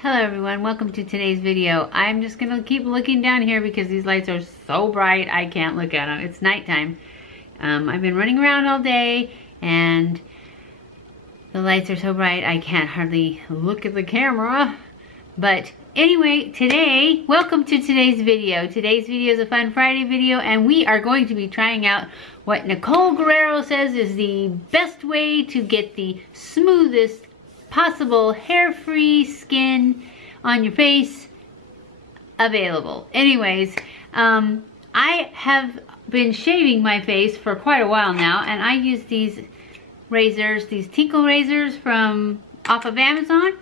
Hello everyone, welcome to today's video. I'm just gonna keep looking down here because these lights are so bright I can't look at them. It's nighttime. I've been running around all day and the lights are so bright I can't hardly look at the camera. But anyway, today, welcome to today's video. Today's video is a Fun Friday video and we are going to be trying out what Nicole Guerriero says is the best way to get the smoothest possible hair-free skin on your face available. Anyways, I have been shaving my face for quite a while now, and I use these razors, these TWINKLE razors from off of Amazon,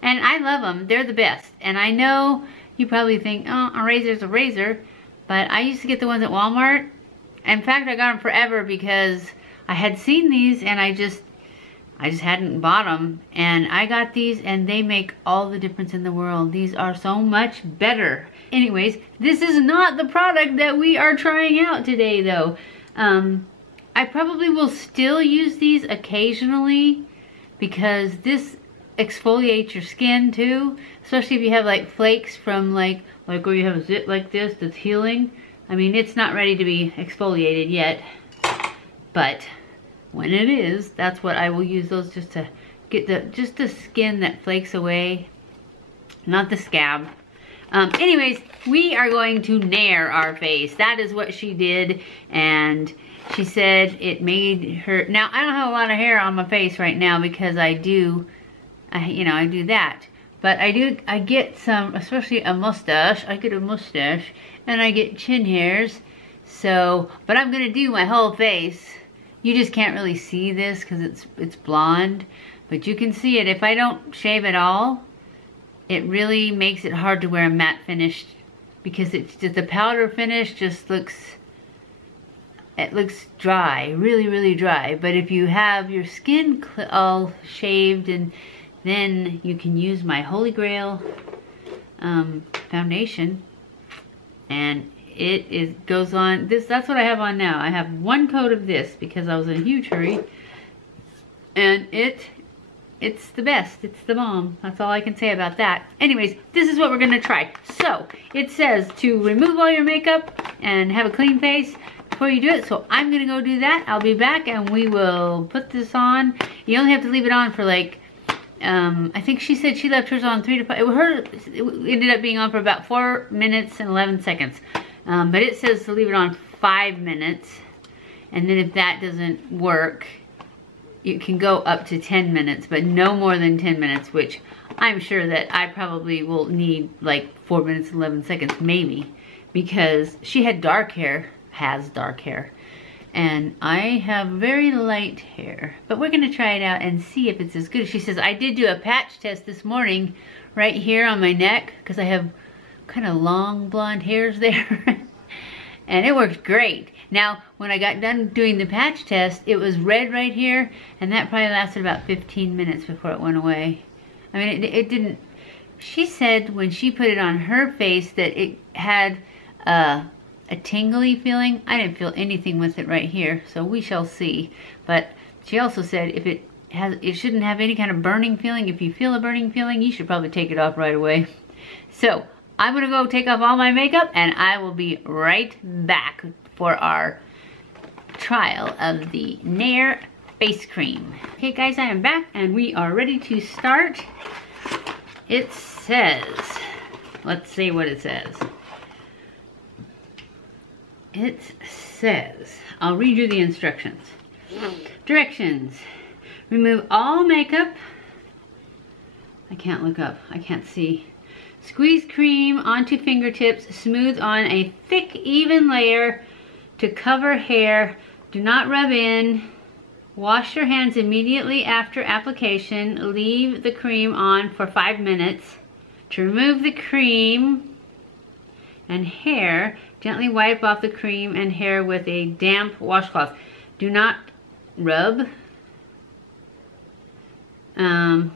and I love them. They're the best. And I know you probably think, oh, a razor's a razor, but I used to get the ones at Walmart. In fact, I got them forever because I had seen these and I just hadn't bought them, and I got these and they make all the difference in the world. These are so much better. Anyways, this is not the product that we are trying out today though. I probably will still use these occasionally because this exfoliates your skin too, especially if you have like flakes from like where you have a zit like this that's healing. I mean, it's not ready to be exfoliated yet, but when it is, that's what I will use those just to get the skin that flakes away, not the scab. Anyways, we are going to Nair our face. That is what she did, and she said it made her. Now I don't have a lot of hair on my face right now because I do that, but I get some, especially a mustache. I get a mustache, and I get chin hairs. So, but I'm gonna do my whole face. You just can't really see this because it's blonde, but you can see it. If I don't shave at all, it really makes it hard to wear a matte finish because it's just the powder finish just looks dry, really dry. But if you have your skin all shaved, and then you can use my Holy Grail foundation, and it goes on. That's what I have on now. I have one coat of this because I was in a huge hurry, and it's the best. It's the bomb. That's all I can say about that. Anyways, this is what we're gonna try. So it says to remove all your makeup and have a clean face before you do it. So I'm gonna go do that. I'll be back and we will put this on. You only have to leave it on for like I think she said she left hers on 3 to 5. It ended up being on for about 4 minutes and 11 seconds. But it says to leave it on 5 minutes, and then if that doesn't work, you can go up to 10 minutes, but no more than 10 minutes, which I'm sure that I probably will need like 4 minutes and 11 seconds maybe, because she had dark hair, has dark hair, and I have very light hair. But we're gonna try it out and see if it's as good. She says, I did do a patch test this morning right here on my neck because I have kind of long blonde hairs there and it worked great. Now when I got done doing the patch test, it was red right here, and that probably lasted about 15 minutes before it went away. I mean, it didn't. She said when she put it on her face that it had a tingly feeling. I didn't feel anything with it right here, so we shall see. But she also said if it shouldn't have any kind of burning feeling. If you feel a burning feeling, you should probably take it off right away. So I'm gonna go take off all my makeup and I will be right back for our trial of the Nair face cream. Okay guys, I am back and we are ready to start. It says, let's see what it says. It says, I'll read you the instructions. Directions: remove all makeup. I can't look up, I can't see. Squeeze cream onto fingertips, smooth on a thick, even layer to cover hair. Do not rub in. Wash your hands immediately after application. Leave the cream on for 5 minutes. To remove the cream and hair, gently wipe off the cream and hair with a damp washcloth. Do not rub.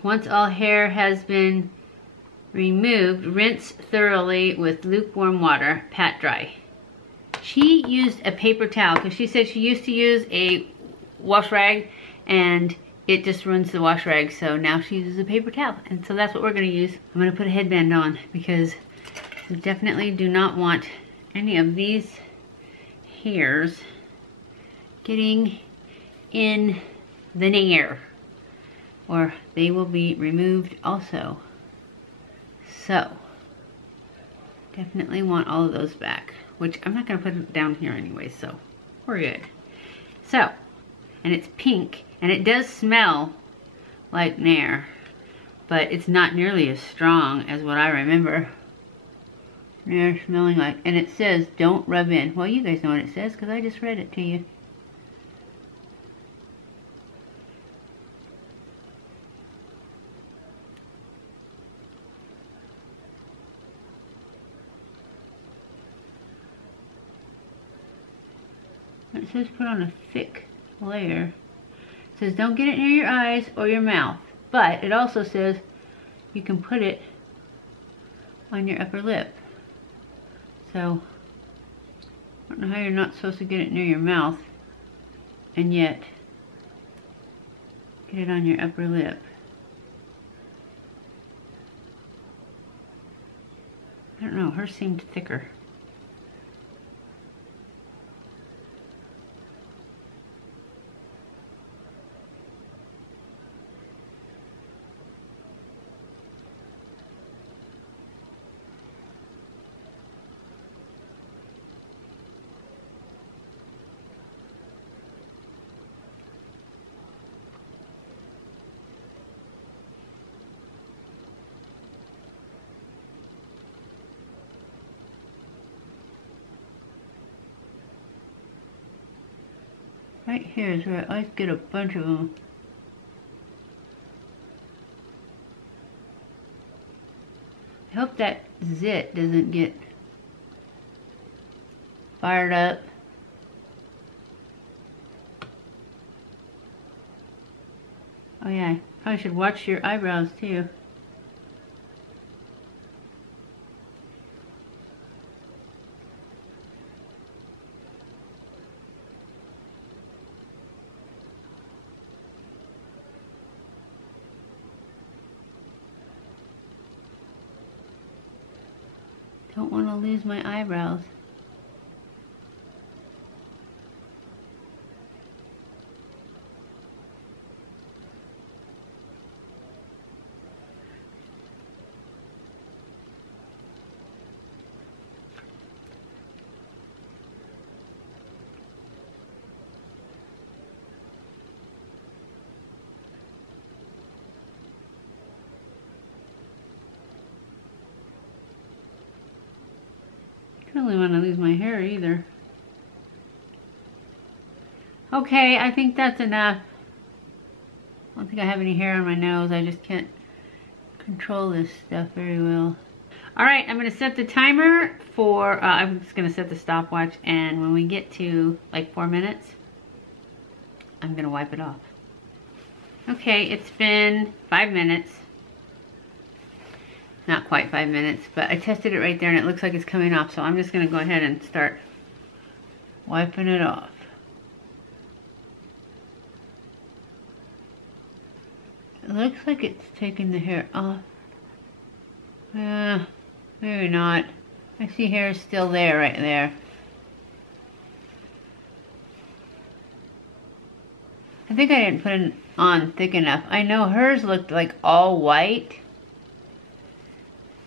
Once all hair has been removed, rinse thoroughly with lukewarm water. Pat dry. She used a paper towel because she said she used to use a wash rag and it just ruins the wash rag, so now she uses a paper towel. And so that's what we're gonna use. I'm gonna put a headband on because we definitely do not want any of these hairs getting in the Nair, or they will be removed also. So, definitely want all of those back, which I'm not gonna put it down here anyway, so we're good. So, and it's pink, and it does smell like Nair, but it's not nearly as strong as what I remember Nair smelling like. And it says, don't rub in. Well, you guys know what it says, because I just read it to you. It says put on a thick layer. It says don't get it near your eyes or your mouth. But it also says you can put it on your upper lip. So, I don't know how you're not supposed to get it near your mouth and yet get it on your upper lip. I don't know, hers seemed thicker. Right here is where I always get a bunch of them. I hope that zit doesn't get fired up. Oh yeah, probably should watch your eyebrows too. Don't want to lose my eyebrows. I don't really want to lose my hair either. Okay, I think that's enough. I don't think I have any hair on my nose. I just can't control this stuff very well. Alright, I'm going to set the timer for, I'm just going to set the stopwatch, and when we get to like 4 minutes, I'm going to wipe it off. Okay, it's been 5 minutes. Not quite 5 minutes, but I tested it right there and it looks like it's coming off, so I'm just going to go ahead and start wiping it off. It looks like it's taking the hair off. Maybe not. I see hair is still there, right there. I think I didn't put it on thick enough. I know hers looked like all white.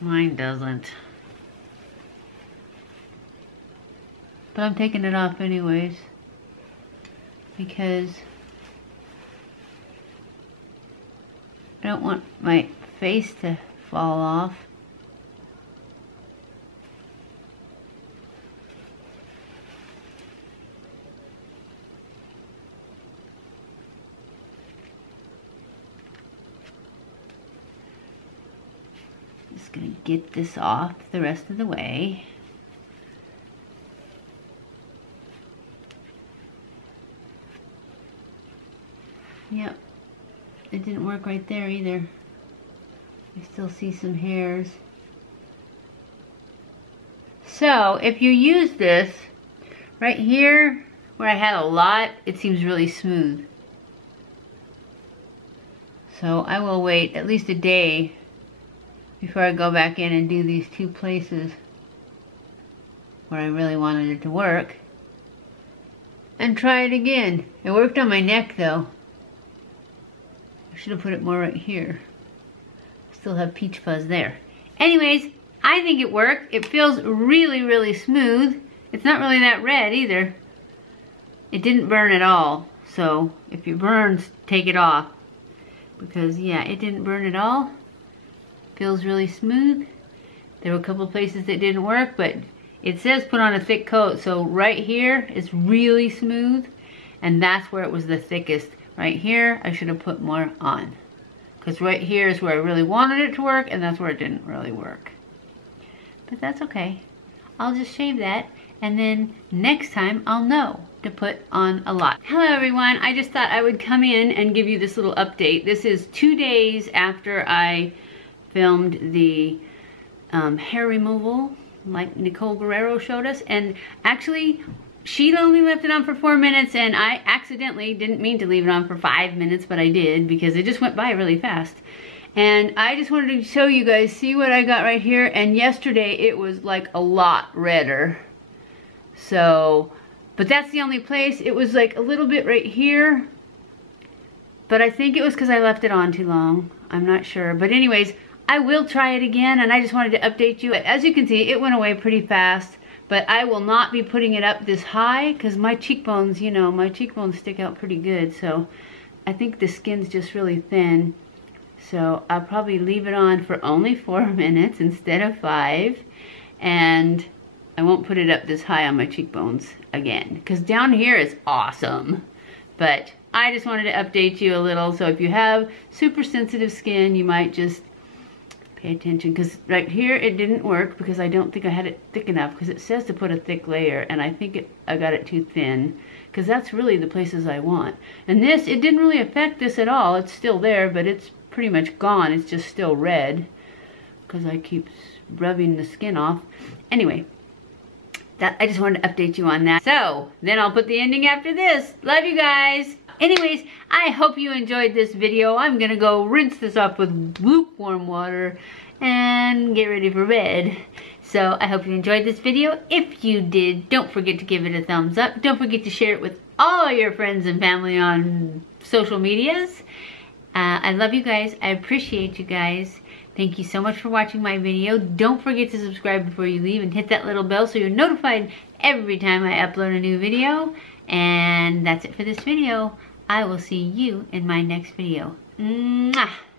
Mine doesn't. But I'm taking it off anyways, because I don't want my face to fall off. Just gonna get this off the rest of the way. Yep, it didn't work right there either. I still see some hairs. So if you use this right here where I had a lot, it seems really smooth. So I will wait at least a day before I go back in and do these two places where I really wanted it to work. And try it again. It worked on my neck though. I should have put it more right here. Still have peach fuzz there. Anyways, I think it worked. It feels really, really smooth. It's not really that red either. It didn't burn at all. So if you burn, take it off. Because yeah, it didn't burn at all. Feels really smooth. There were a couple places that didn't work, but it says put on a thick coat. So right here is really smooth. And that's where it was the thickest. Right here, I should have put more on. Because right here is where I really wanted it to work, and that's where it didn't really work. But that's okay. I'll just shave that, and then next time I'll know to put on a lot. Hello everyone, I just thought I would come in and give you this little update. This is 2 days after I filmed the hair removal, like Nicole Guerriero showed us, and actually, she only left it on for 4 minutes, and I accidentally didn't mean to leave it on for 5 minutes, but I did because it just went by really fast. And I just wanted to show you guys, see what I got right here. And yesterday it was like a lot redder. So, but that's the only place. It was like a little bit right here. But I think it was because I left it on too long. I'm not sure. But anyways, I will try it again, and I just wanted to update you. As you can see, it went away pretty fast. But I will not be putting it up this high because my cheekbones, you know, my cheekbones stick out pretty good. So I think the skin's just really thin. So I'll probably leave it on for only 4 minutes instead of 5. And I won't put it up this high on my cheekbones again. Because down here is awesome. But I just wanted to update you a little. So if you have super sensitive skin, you might just pay attention, because right here it didn't work because I don't think I had it thick enough, because it says to put a thick layer, and I think I got it too thin, because that's really the places I want. And this, it didn't really affect this at all. It's still there, but it's pretty much gone. It's just still red because I keep rubbing the skin off. Anyway, that I just wanted to update you on that. So then I'll put the ending after this. Love you guys. Anyways, I hope you enjoyed this video. I'm gonna go rinse this off with lukewarm water and get ready for bed. So I hope you enjoyed this video. If you did, don't forget to give it a thumbs up. Don't forget to share it with all your friends and family on social medias. I love you guys. I appreciate you guys. Thank you so much for watching my video. Don't forget to subscribe before you leave and hit that little bell so you're notified every time I upload a new video. And that's it for this video. I will see you in my next video. Mwah!